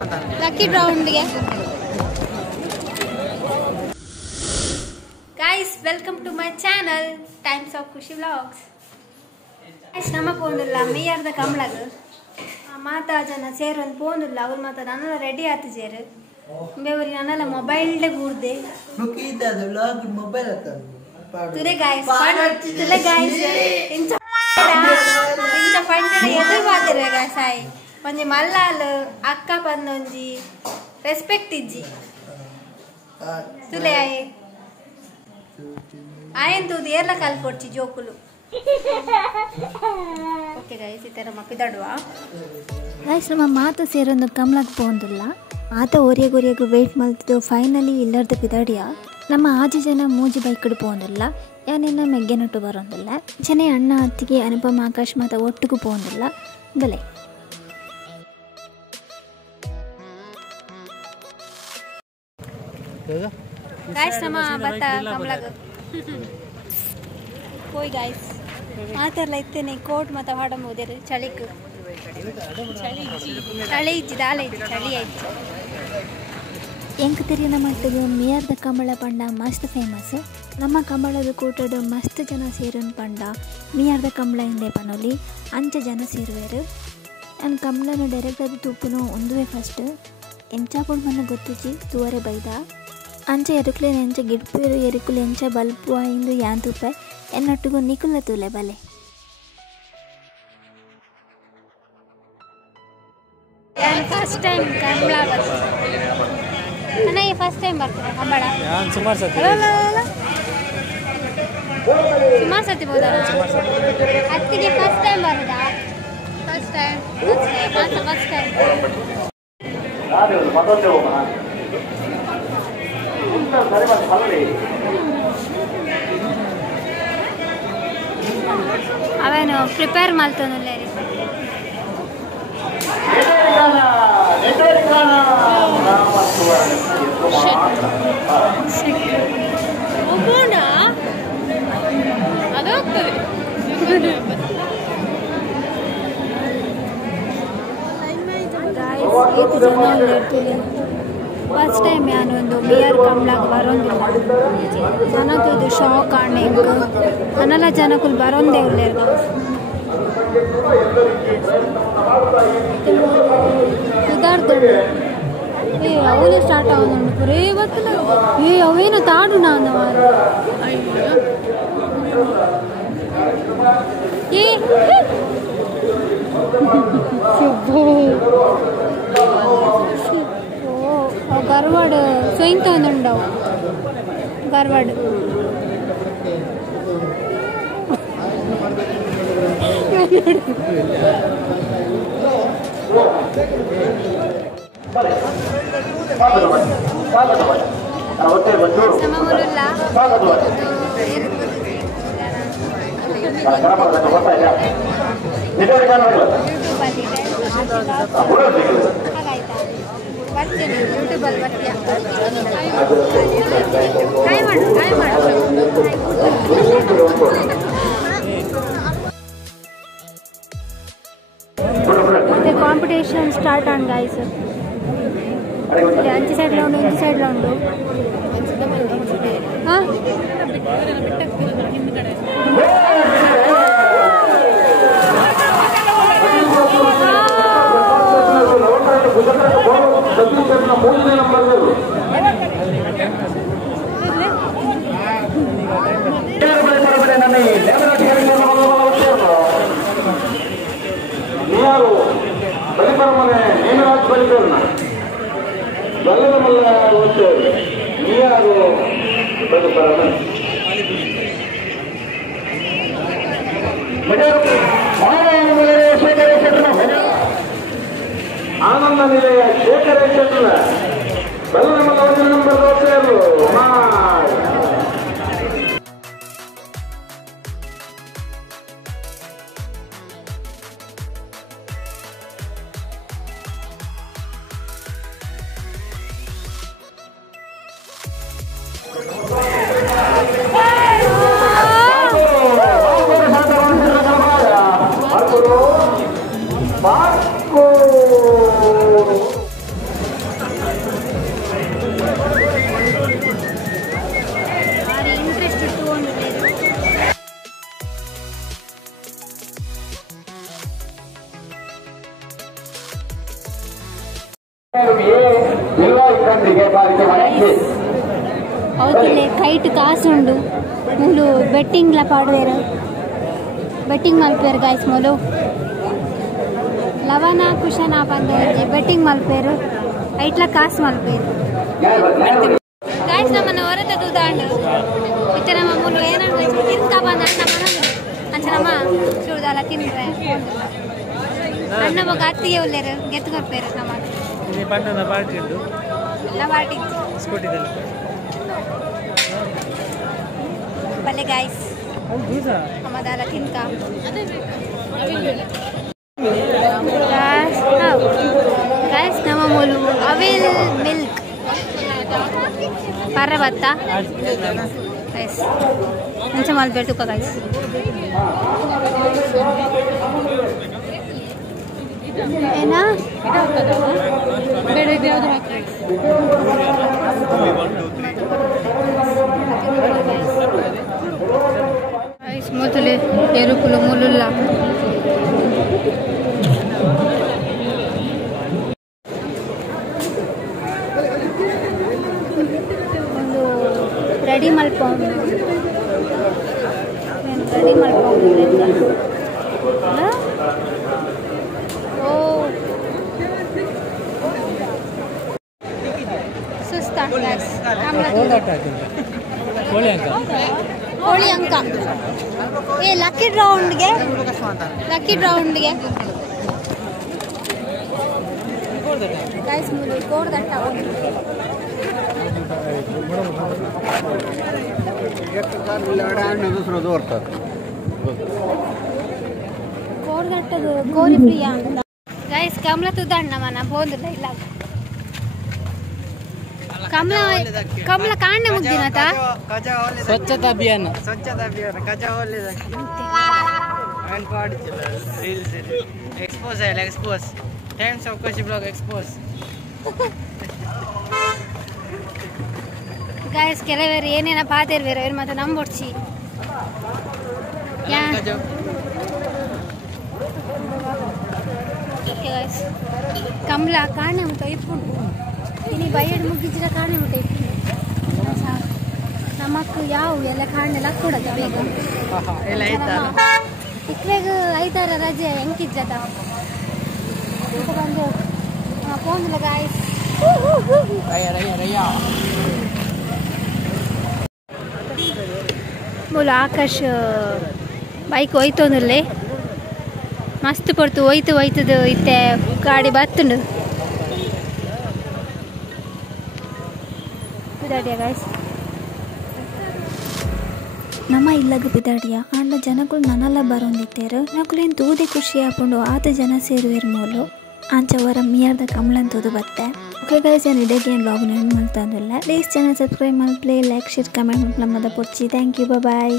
Lucky ರೌಂಡ್ಗೆ guys welcome to my channel times of Khushi vlogs. Guys ನಮ್ಮ ಪೋಂದಿಲ್ಲ ಮೇಯರ್ದ ಕಮಲಾಗ ಮಾತಾ ಜನ ಸೇರೊಂದು ಪೋಂದಿಲ್ಲ ಅವ್ರು ಮಾತಾ ನನ್ನೆಲ್ಲ ರೆಡಿ ಆತು ಸೇರು ಬೇವರಿ ನನ್ನೆಲ್ಲ ಮೊಬೈಲ್ಡೆ ಕೂರ್ದೆ ತುಲೆ ಗಾಯ್ಸ್ ತುಲೆ ಗಾಯ್ಸ್ ಇಂಚ ಪಂಡಡ ಎದುರು ಬಾತಿರ ಗಾಯ್ಸಾಯ್ ಒಂಜಿ ಮಲ್ಲಾಲ್ ಅಕ್ಕ ಪಂದೊಂಜಿ ರೆಸ್ಪೆಕ್ಟ್ ಇಜ್ಜಿ ತುಲೆ ಆಯನ್ ತೂದು ಏರ್ಲ ಕಲ್ಪೊಡ್ಚಿ ಜೋಕುಲು. ಓಕೆ ಗೈಸ್ ಈ ಥರ ಮಪ್ಪಿದಾಡುವ ಗೈಸ್ ನಮ್ಮ ಮಾತ ಸೇರೊಂದು ಕಮ್ಲಕ್ಕೆ ಪೋಂದಿಲ್ಲ ಆತ ಒರಿಯಗೊರಿಯಗು ವೆಯ್ಟ್ ಮಲ್ತಿದ್ದು ಫೈನಲಿ ಇಲ್ಲರ್ದು ಪಿದಾಡಿಯ ನಮ್ಮ ಆಜು ಜನ ಮೂಜಿ ಬೈಕಡು ಪೋಂದಿಲ್ಲ ಯಾನೆಲ್ಲ ಮೆಗ್ಗೆನೊಟ್ಟು ಬರೋದಿಲ್ಲ ಜನ ಅಣ್ಣ ಅತ್ತಿಗೆ ಅನುಪಮ ಆಕಾಶ್ ಮಾತ ಒಟ್ಟಿಗೂ ಪೋಂದಿಲ್ಲ ಬೆಲೆ ಗಾಯ್ಸ್ ನಮ್ಮ ಬತ್ತ ಕಮಲಾಗ ಹೋಯ್ ಗಾಯ್ಸ್ ಮಾತಾಡ್ಲ ಇತ್ತೇನೆ ಕೋಟ್ ಮತ್ತು ಹಾಡಂಬೋದಿರು ಚಳಿಕ್ ಚಳಿ ಇಜ್ಜಿ ದಾಲ ಇಜ್ಜಿ ಚಳಿ ಆಯ್ತು ಎಂಕ್ ತಿರಿನ ಮಟ್ಟಿಗೆ ಮಿಯರ್ದ ಕಂಬಳ ಪಂಡ ಮಸ್ತ್ ಫೇಮಸ್. ನಮ್ಮ ಕಂಬಳದ ಕೂಟದ ಮಸ್ತ್ ಜನ ಸೇರೋನ್ ಪಂಡ ಮಿಯರ್ದ ಕಂಬಳ ಹಿಂದೆ ಪನೋಲಿ ಅಂಚ ಜನ ಸೇರುವೇರು. ನಾನು ಕಂಬಳನ ಡೈರೆಕ್ಟ್ ಅದು ತುಪ್ಪುನು ಒಂದುವೇ ಫಸ್ಟ್ ಎಂಚಾಪುಡ್ ಮನ ಗೊತ್ತಿಜ್ಜಿ ತೂವರೆ ಬೈದ ಅಂಚ ಎರುಕುಲೆ ಎಂಚ ಗಿಡ್ಪೇರು ಎರುಕುಲೆ ಎಂಚ ಬಲ್ಪು ಇಂದು ಯಾನ್ ತುಪ್ಪ ಎನ್ನೊಟ್ಟಿಗೂ ನಿಕುಲ ತೂಲೆ ಬಲೆ ಫಸ್ಟ್ ಟೈಮ್ ಕಂಬಳ ನನಗೆ ಫಸ್ಟ್ ಟೈಮ್ ಬರ್ತಾರೆ ಕಂಬಳ ಸುಮಾರು ಸತಿ ಬೋದಲ್ಲ ಅತ್ತಿಗೆ ಫಸ್ಟ್ ಟೈಮ್ ಬರುದಾ ಫಸ್ಟ್ ಟೈಮ್ ಫಸ್ಟ್ ಟೈಮ್ ಅವೇನು ಪ್ರಿಪೇರ್ ಮಾಡ್ತಾನಲ್ಲ ಅದಾಗ್ತದೆ ಫಸ್ಟ್ ಟೈಮ್ ಯಾನೊಂದು ಮಿಯರ್ ಕಂಬ್ಲಾಗ ಬರೋದಿಲ್ಲ ಜನಕ್ಕದು ಶಾಕ್ ಆಣೆಂಗ್ ಅನ್ನೆಲ್ಲ ಜನಕ್ಕೂ ಬರೋದೇ ಇಲ್ಲ ಇದಾರ್ದು ಅವನು ಸ್ಟಾರ್ಟ್ ಆಗೋದು ಬರೇ ಗೊತ್ತಿಲ್ಲ ಅವೇನು ತಾಡು ನಾನು ಗರ್ವಾಡ್ ಸ್ವಯಂ ತಗೊಂಡುಂಡವು ಗರ್ವಾಡ್ ಬರ್ತೀನಿ ಯೂಟ್ಯೂಬಲ್ಲಿ ಬರ್ತೀಯ ಟ್ರೈ ಮಾಡು ಮತ್ತೆ ಕಾಂಪಿಟೇಷನ್ ಸ್ಟಾರ್ಟ್ ಆನ್ ಗಾಯ್ಸ್ ಅಂಚೆ ಸೈಡ್ಲ ಉಂಡು ಇಂಚೆ ಸೈಡ್ಲ ಉಂಡು ಹಾಂ ಆನಂದ ನಿಲಯ ಶೇಖರೇಶ್ವರ ಬಲ್ಲಮಲ್ಲ ನಂಬರ್ ಅವತ್ತಿಲೆ ಕೈಟ್ ಕಾಸುಂಡು ಮೂಲು ಬೆಟ್ಟಿಂಗ್ಲ ಪಾಡುವೆರು ಬೆಟ್ಟಿಂಗ್ ಮಲ್ಪೇರು ಗಾಯ್ಸ್ ಮೂಲು ಲವಣ ಕುಶನ ಬಂದು ಬೆಟ್ಟಿಂಗ್ ಮಲ್ಪೇರು ಐಟ್ಲ ಕಾಸು ಮಲ್ಪೇರು ಗಾಯ್ಸ್ ನಮ್ಮನ್ನ ಹೊರತ ತೂದಾಂಡು ಇತ್ತೆ ನಮ್ಮ ಮೂಲು ಏನಾದ್ರು ತಿನ್ಕ ಬಂದ ನಮ್ಮ ಅಂಚ ನಮ್ಮ ಚೂಡ್ದಲ್ಲ ತಿನ್ರೆ ಅಣ್ಣ ಮಗ ಅತ್ತಿಗೆ ಉಳ್ಳೇರು ಗೆತ್ತು ಕೊಡ್ಪೇರು ನಮ್ಮ ಎಲ್ಲ ಪಾರ್ಟಿ ಬಲ್ಲೆ ಗಾಯ್ಸ್ ನಮ್ಮದಲ್ಲ ತಿನ್ಕ ಗಾಯ್ಸ್ ನಮ್ಮ ಮೂಲು ಅವಿಲ್ ಮಿಲ್ಕ್ ಪರ ಬತ್ತ ಗಾಯ್ಸ್ ಅಂಚ ಮಲ್ಬೇಟು ಗಾಯ್ಸ್ ಏನಾ ಮೊದಲೇ ಎರುಕುಲು ಮುಲುಲ್ಲ ಒಂದು ರೆಡಿ ಮಲ್ಪೌಂಡು ರೆಡಿ ಮಲ್ಪೌಂಡು ಓ ಸುಸ್ತಾನ್ ಗಾಯ್ಸ್ ಕೋಳಿ ಅಂಕ ಏ ಲಕ್ಕಿ ಡ್ರೌಂಡ್ಗೆ ಗಾಯ್ಸ್ ಮೂಲು ಕೋರ್ದಟ್ಟ ಕೋರ್ದಟ್ಟದು ಕೋರಿ ಪ್ರಿಯ ಅಂತ ಗಾಯ್ಸ್ ಕಮಲ ತುದಣ್ಣ ಮನ ಬೋಂದಿಲ್ಲ ಇಲ್ಲ ಕಮಲ ಕಾಂಡೆ ಮುಗ್ದಿನತ ಸ್ವಚ್ಛತಾ ಅಭಿಯಾನ ಕಜಾ ಒಳ್ಳೆದ ಎಕ್ಸ್ಪೋಸ್ ಟೈಮ್ಸ್ ಆಫ್ ಖುಷಿ ಬ್ಲಾಗ್ ಎಕ್ಸ್ಪೋಸ್ ಗಾಯ್ಸ್ ಕೆಲವರು ಏನೇನ ಪಾತಿರ್ವೇರು ಅವ್ರು ಮತ್ತೆ ನಂಬೊಡ್ಸಿ ಕಮಲ ಕಾಣೆ ಮುಟ್ಟ ಇಪ್ಪುಂಡು ಇನಿ ಬಯ್ಯಡ್ ಮುಗಿಜಿರ ಕಾಣೆ ಮುಟ್ಟ ಇಪ್ಪುಂಡು ನಮಕ್ ಯಾವ ಎಲ್ಲ ಕಾಣೆ ಲಕ್ಕೂಡದ ಬೇಗ ಇಕ್ಲೆಗ್ ಐತಾರ ರಜೆ ಹೆಂಗಿಜ್ಜದ ಬಂದು ಪೋಂದಿಲ್ಲ ಗಾಯ್ಸ್ ಮೂಲ ಆಕಾಶ್ ಬೈಕ್ ಹೋಯ್ತೊಂದಿಲ್ಲೇ ಮಸ್ತ್ ಪಡ್ತು ಹೋಯ್ತದ ಇತ್ತೆ ಗಾಡಿ ಬತ್ತುಂಡು ಗಾಯ್ಸ್ ನಮ್ಮ ಇಲ್ಲಗ ಬಿದಾಡಿಯ ಆಂಡ ಜನಗಳು ನನ್ನೆಲ್ಲ ಬರೋಂದಿತ್ತೇರು ನಕುಲೇನು ತೂದೆ ಖುಷಿ ಹಾಕೊಂಡು ಆತ ಜನ ಸೇರುವೇರು ಮೂಲು ಆಂಚವರ ಮಿಯಾರ್ದ ಕಮಲಂತದು ಬತ್ತೆ ಓಕೆ ಗೈಸ್ ನಾನು ಇಡಗೆ ಏನು ಬ್ಲಾಗ್ ನೆನ್ ಮಾಡ್ತಾ ಅಂದಿಲ್ಲ ಪ್ಲೀಸ್ ಚಾನಲ್ ಸಬ್ಸ್ಕ್ರೈಬ್ ಮಾಡಿ ಪ್ಲೇ ಲೈಕ್ ಶೇರ್ ಕಮೆಂಟ್ ನಮ್ಮದ ಪೊಚ್ಚಿ ಥ್ಯಾಂಕ್ ಯು ಬಾಯ್